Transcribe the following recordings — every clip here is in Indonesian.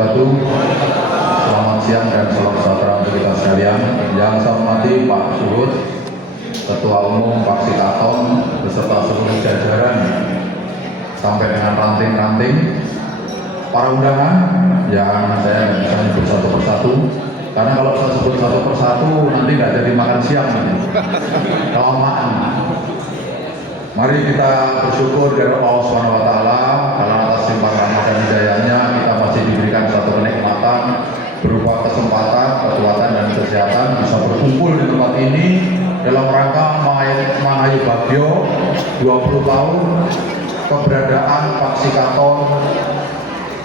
wabarakatuh. Selamat siang dan salam sejahtera untuk kita sekalian. Yang saya hormati Pak Suhud, Ketua Umum Paksi Katon beserta seluruh jajaran sampai dengan ranting-ranting, para undangan yang saya bisa nyebut satu persatu, karena kalau saya sebut satu persatu nanti nggak jadi makan siang nanti. Kelamaan. Mari kita bersyukur dari Allah SWT karena atas limpah rahmat dan hidayahnya kita masih diberikan satu kenikmatan berupa kesempatan, kekuatan dan kesehatan bisa berkumpul di tempat ini dalam rangka mengayu bagio 20 tahun keberadaan Paksi Katon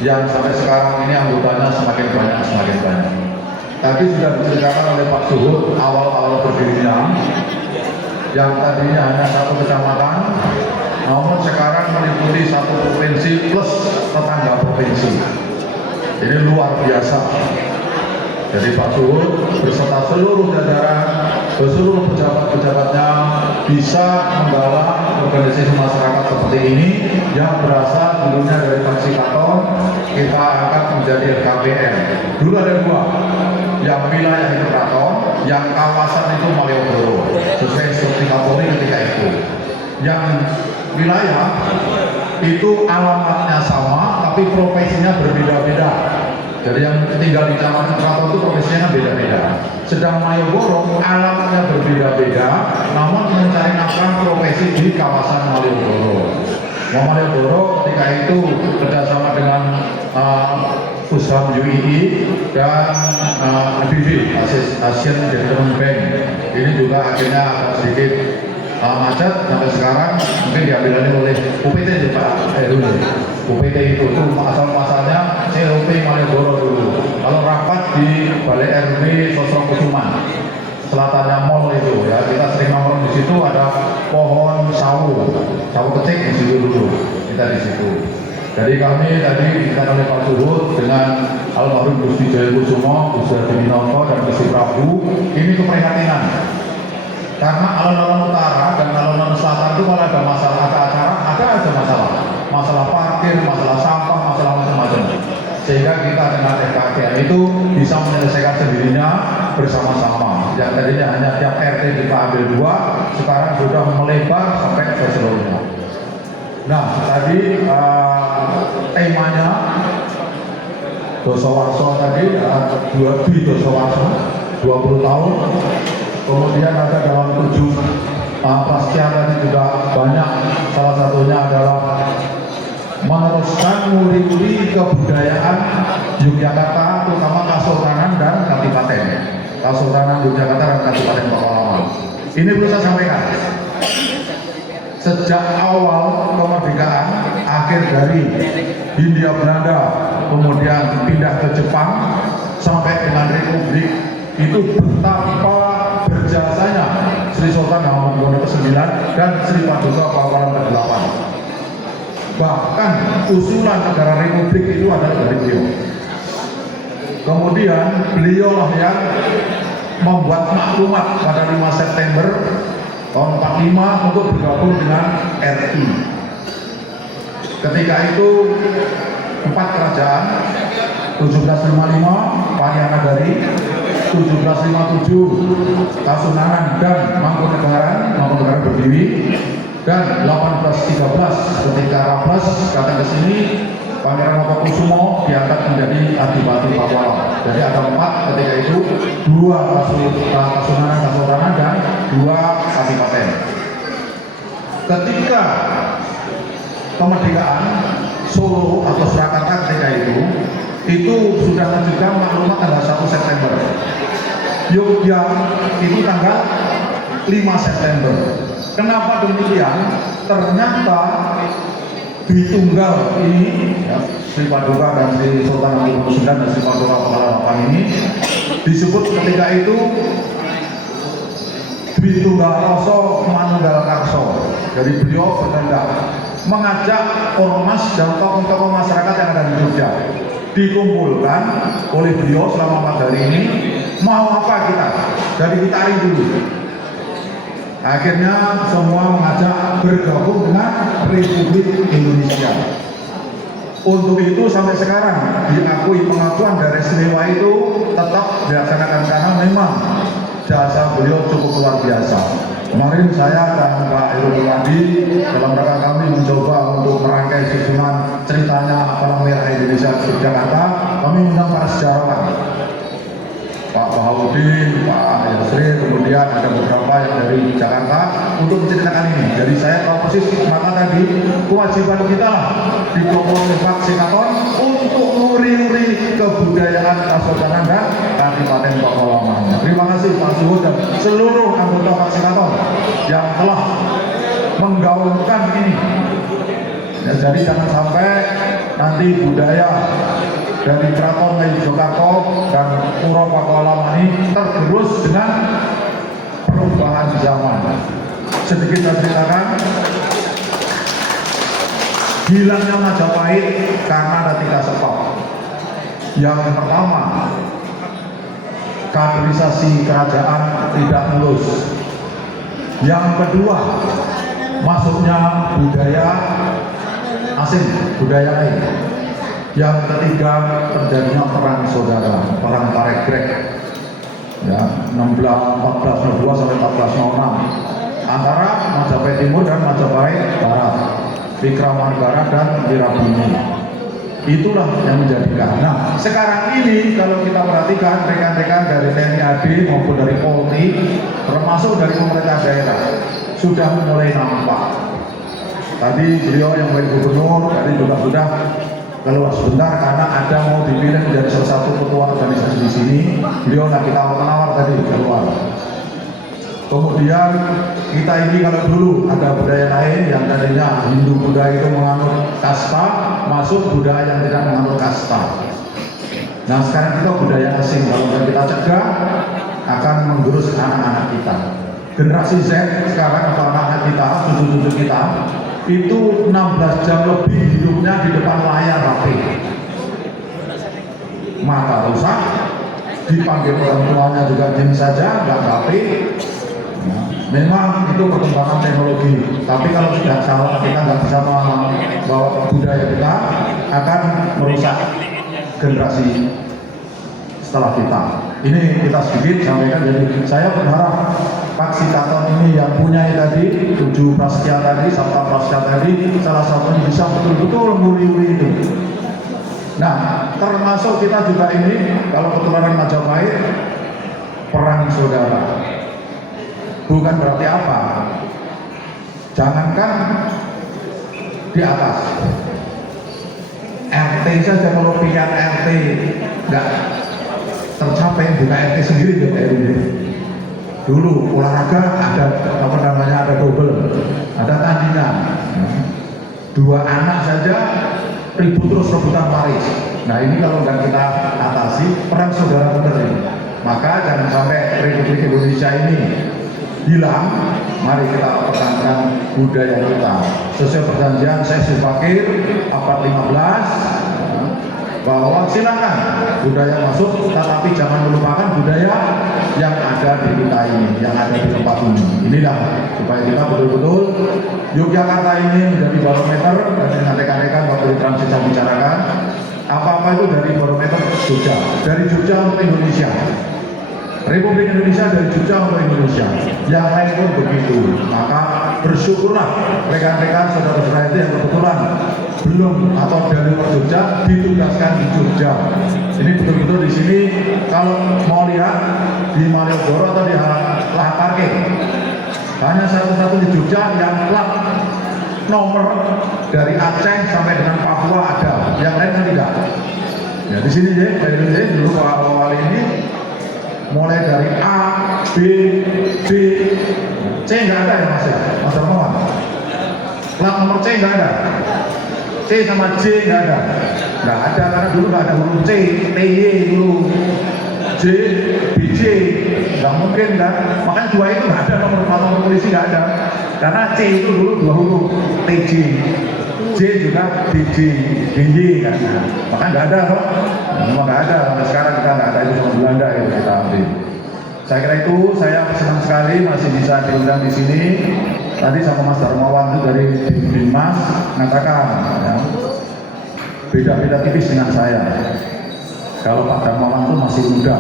yang sampai sekarang ini anggotanya semakin banyak. Tadi sudah diceritakan oleh Pak Suhud awal-awal berdirinya yang tadinya hanya satu kecamatan, namun sekarang meliputi satu provinsi plus tetangga provinsi. Ini luar biasa. Jadi Pak Suhud beserta seluruh jajaran, seluruh pejabat-pejabatnya bisa menggalang organisasi masyarakat seperti ini yang berasal dulunya dari Paksi Katon, kita angkat menjadi LKPM. Dulu ada dua, yang wilayah itu Katon, yang kawasan itu Malioboro, sesuai instruksi Kapolri ketika itu. Yang wilayah itu alamatnya sama, tapi profesinya berbeda-beda. Jadi yang tinggal di Kecamatan Katon itu profesinya beda-beda. Sedang Malioboro alamatnya berbeda-beda, namun mencari nafkah profesi di kawasan Malioboro. Malioboro ketika itu kerjasama dengan Pusham UII dan ABB, Asian Development Bank. Ini juga akhirnya agak sedikit macet sampai sekarang, mungkin diambil alih oleh UPT itu Pak dulu. UPT itu masalahnya COP Malioboro dulu. Kalau rapat di Balai RW Sosro Kusuman, selatannya mall itu ya, kita sering nongkrong di situ, ada pohon sawu kecil di situ dulu, kita di situ. Jadi kami tadi dikatakan oleh Pak Suhud dengan almarhum Gusti Jayekusumo, Gusti Hadinongko dan Gusti Prabu, ini keprihatinan. Karena alun-alun utara dan alun-alun selatan itu kalau ada masalah, ada acara, ada aja masalah parkir, masalah sampah, masalah macam-macam. Sehingga kita dengan FKPM itu bisa menyelesaikan sendirinya bersama-sama. Yang tadinya hanya tiap RT kita ambil 2, sekarang sudah melebar sampai ke seluruhnya. Nah, tadi temanya Dosowarso tadi, Dwi Dosowarso 20 tahun. Kemudian ada dalam 7 prasetya tadi juga banyak, salah satunya adalah meneruskan muri-muri kebudayaan Yogyakarta, terutama Kasultanan dan Kadipaten. Kasultanan Yogyakarta dan Kadipaten Pakualaman. Ini perlu saya sampaikan. Sejak awal kemerdekaan, akhir dari Hindia Belanda, kemudian pindah ke Jepang, sampai dengan Republik, itu betapa berjasanya Sri Sultan Hamengkubuwono ke-9 dan Sri Paduka Pakualaman ke-8. Bahkan usulan negara Republik itu adalah dari beliau. Kemudian beliau lah yang membuat maklumat pada 5 September tahun 45 untuk bergabung dengan RI. Ketika itu 4 kerajaan, 1755 Parianagari, 1757 Kasunanan dan Mangkunegaran berdiri, dan 1813 ketika Raffles datang ke sini, Pangeran Mangkukusumo diangkat menjadi Adipati Pakualaman. Jadi ada 4 ketika itu, 2 Kasunanan Kasultanan dan 2 Kadipaten. Ketika kemerdekaan Solo atau Surakarta ketika itu sudah menunjukkan maklumat tanggal 1 September. Yogya itu tanggal 5 September. Kenapa demikian? Ternyata Dwi Tunggal ini, ya, Sri Paduka dan Sri Sultan Hamengkubuwono dan Sri Paduka Pakualaman ini disebut ketika itu Dwi Tunggal Rasa Manunggal Karso. Jadi beliau berkehendak mengajak ormas dan tokoh-tokoh masyarakat yang ada di Jogja dikumpulkan oleh beliau selama 4 hari ini. Mau apa kita? Jadi kita tarik dulu. Akhirnya semua mengajak bergabung dengan Republik Indonesia. Untuk itu sampai sekarang diakui pengakuan dari istimewa itu tetap dilaksanakan karena memang jasa beliau cukup luar biasa. Kemarin saya dan Pak Heru Wadi dalam rangka kami mencoba untuk merangkai susunan ceritanya Palang Merah Indonesia di Jakarta, kami mengundang para sejarawan, Pak Bahaudin, Pak Yasri, kemudian ada beberapa yang dari Jakarta untuk menceritakan ini. Jadi saya tahu persis, maka tadi kewajiban kita lah di Komponen Pak Sikaton untuk nguri-nguri kebudayaan Kasodanan dan Kabupaten Pakualaman. Terima kasih Pak Suhud dan seluruh anggota Pak Sikaton yang telah menggaungkan ini. Ya, jadi jangan sampai nanti budaya dari Keraton Ngayogyakarta dan Puro Pakualaman ini tergerus dengan perubahan zaman. Sedikit saya ceritakan, hilangnya Majapahit karena ada 3 sebab. Yang pertama, kaderisasi kerajaan tidak mulus. Yang kedua, masuknya budaya asing, budaya lain. Yang ketiga, terjadinya perang saudara, perang Paregrek, ya, 1402 sampai 1406 antara Majapahit Timur dan Majapahit Barat, Wikramanegara dan Wirabumi. Itulah yang menjadikan. Nah, sekarang ini kalau kita perhatikan rekan-rekan dari TNI AD maupun dari Polri, termasuk dari pemerintah daerah, sudah mulai nampak. Tadi beliau yang dari gubernur, tadi juga sudah keluar sebentar karena ada mau dipilih menjadi salah satu ketua organisasi di sini. Beliau lagi tawar-menawar tadi keluar. Kemudian kita ini kalau dulu ada budaya lain yang tadinya Hindu Buddha itu menganut kasta, masuk budaya yang tidak menganut kasta. Nah sekarang kita budaya asing, kalau kita cegah akan menggerus anak-anak kita. Generasi Z sekarang atau anak kita, cucu-cucu kita itu 16 jam lebih hidupnya di depan layar HP. Mata rusak, dipanggil orang tuanya juga diam saja, nggak HP. Nah, memang itu perkembangan teknologi. Tapi kalau sudah salah kita nggak bisa membawa budaya kita, akan merusak generasi setelah kita. Ini kita sedikit sampaikan. Jadi saya berharap Pak Sikaton ini yang punya tadi 7 prasetya tadi, Sabta Prasetya tadi, salah satunya bisa betul-betul nguri-nguri itu. Nah, termasuk kita juga ini kalau ketularan Majapahit perang saudara. Bukan berarti apa? Jangankan di atas RT saja, kalau pilihan RT nggak tercapai, bukan RT sendiri ya ini. Dulu olahraga ada apa namanya, ada double, ada tandingan. 2 anak saja ribut terus rebutan Paris. Nah ini kalau nggak kita atasi, perang saudara benar ini. Maka jangan sampai Republik Indonesia ini hilang. Mari kita pertahankan budaya kita. Sesuai perjanjian Syekh Fakir abad 15 bahwa silakan budaya masuk, tetapi jangan melupakan budaya yang ada di kita ini, yang ada di tempat ini. Inilah supaya kita betul-betul Yogyakarta ini menjadi barometer. Dan dengan rekan-rekan waktu di transit saya bicarakan, apa-apa itu dari barometer Jogja, dari Jogja untuk Indonesia. Republik Indonesia dari Jogja untuk Indonesia, yang lain pun begitu. Maka bersyukurlah rekan-rekan saudara-saudara itu yang kebetulan belum atau dari luar Jogja ditugaskan di Jogja. Ini betul-betul di sini kalau mau lihat di Malioboro atau di lahan parkir, hanya satu-satu di Jogja yang plat nomor dari Aceh sampai dengan Papua ada, yang lain kan tidak. Ya di sini ya, Pak Indonesia dulu awal-awal ini mulai dari A, B, D, C nggak ada ya Mas ya, Mas Darmawan. Plat nomor C nggak ada, C sama J nggak ada karena dulu nggak ada huruf C, TY dulu, J, BJ, nggak mungkin kan. Makanya 2 itu nggak ada, nomor polisi nggak ada, karena C itu dulu 2 huruf, TJ, J juga DJ, DJ kan. Maka nggak ada kok. Memang nggak ada. Sampai sekarang kita nggak ada, itu sama Belanda itu kita ambil. Saya kira itu, saya senang sekali masih bisa diundang di sini. Tadi sama Mas Darmawan itu dari Dimas mengatakan, ya, beda-beda tipis dengan saya. Kalau Pak Darmawan itu masih muda,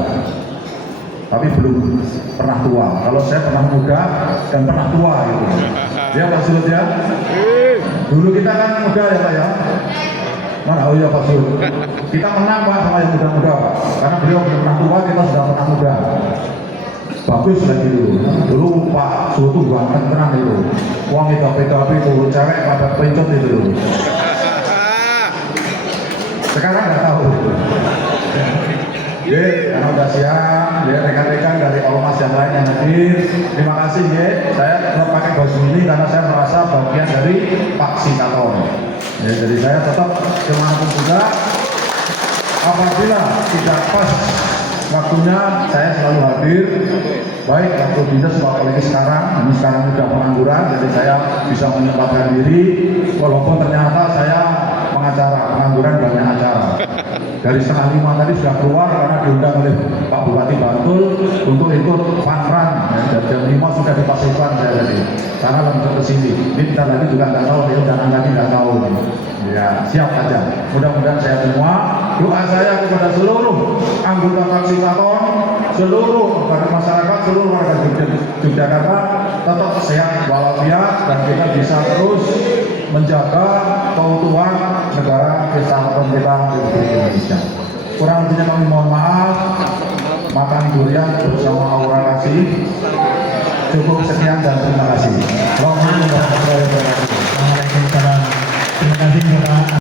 tapi belum pernah tua. Kalau saya pernah muda dan pernah tua gitu. Ya Pak Suhut ya. Dulu kita kan muda ya Pak ya. Mana oh ya Pak Suhut. Kita menang Pak sama yang muda-muda Pak. Karena beliau belum pernah tua, kita sudah pernah muda. Bagus lagi dulu. Dulu Pak Suhut itu banget tenang itu. Uang itu itu cewek pada pencet itu dulu. Sekarang nggak tahu. Oke, karena udah siang, ya rekan-rekan dari ormas yang lain yang hadir, terima kasih ya. Saya tetap pakai baju ini karena saya merasa bagian dari Paksi Katon. Ya, jadi saya tetap semangat juga. Apabila tidak pas waktunya, saya selalu hadir. Baik waktu dinas apalagi sekarang, ini sekarang sudah pengangguran, jadi saya bisa menyempatkan diri. Walaupun ternyata saya pengangguran banyak acara. Dari 4:30 tadi sudah keluar karena diundang oleh Pak Bupati Bantul untuk ikut funrun. Ya, jam 5 sudah dipastikan saya tadi. Karena langsung ke sini. Ini kita lagi juga nggak tahu, ya jangan lagi nggak tahu. Ya siap aja. Mudah-mudahan saya semua. Doa saya kepada seluruh anggota Paksi Katon, seluruh masyarakat, seluruh warga Yogyakarta tetap sehat walafiat dan kita bisa terus menjaga keutuhan negara kesatuan kita Republik Indonesia. Kurang lebihnya kami mohon maaf. Makan durian bersama aura kasih. Cukup sekian dan terima kasih.